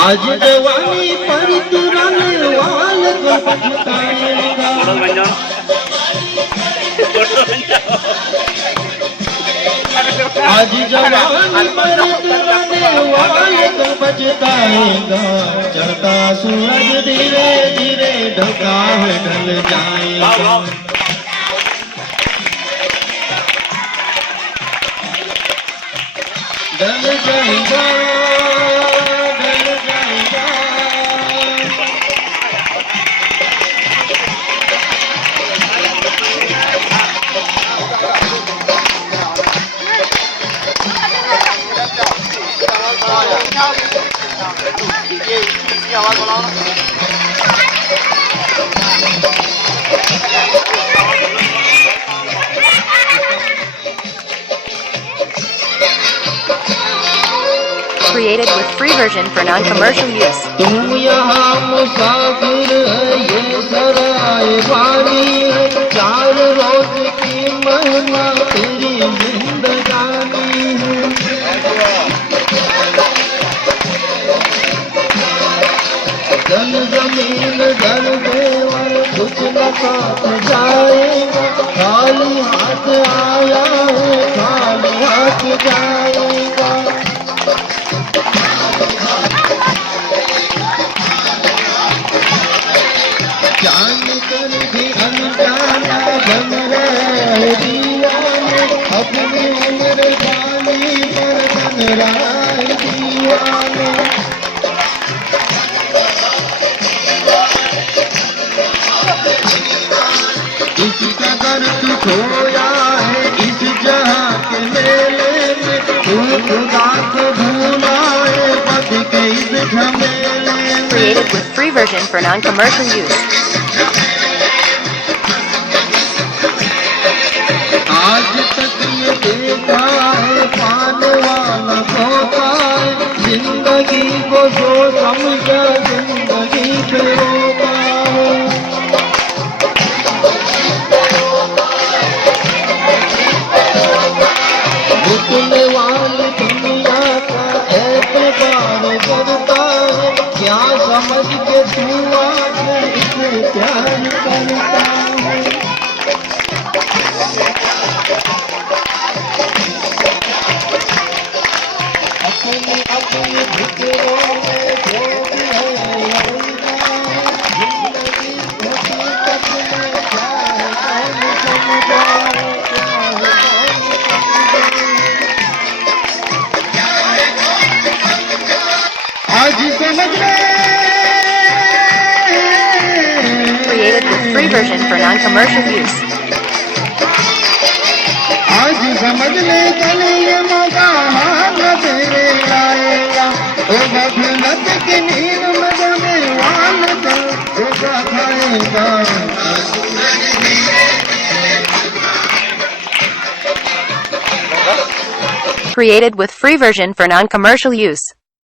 आज जवानी पर तुरने वाल को पछताएगा। आज जवानी पर तुरने वाल को पछताएगा। चढ़ता सूरज धीरे धीरे ढका है ढल जाएगा। ढल जाएगा, ढल जाएगा। Created with free version for non-commercial use. तुम यहाँ मुसाफिर है, ये सराय वाली है। 4 रोज की महिमा तेरी जिंदगानी है। जल जमीन जल देवर कुछ न साथ जाएगा। खाली हाथ आया है, खाली हाथ जाएगा। जान कर भी अनजाना बन रहे दीवाने। अपनी उम्र जानी पर बन रहे दीवाने। इस कदर तू खोया है इस जहां के मेले में। तू खुदा को भूला है बच के इस झमेले में। Created with free version for non-commercial use. आज तक ये देखा है पाने वाला खोता है। जिंदगी को जो समझा जिंदगी पे रोता है। रुकने वाली दुनिया का एतबार करता है। क्या समझ के तू आज इसे प्यार करता है। अपनी अपनी फिक्रों में जो भी है अल्लाह। जिंदगी हकीकत में क्या है कौन समझाए, क्या है कौन समझाए। आज समझ ले। Created with free version for non-commercial use. आज समझ ले कल ये मौका हाथ तेरे आएगा। ओ गफलत की नींद में जाने वाला धोखा खाएगा। Created with free version for non-commercial use.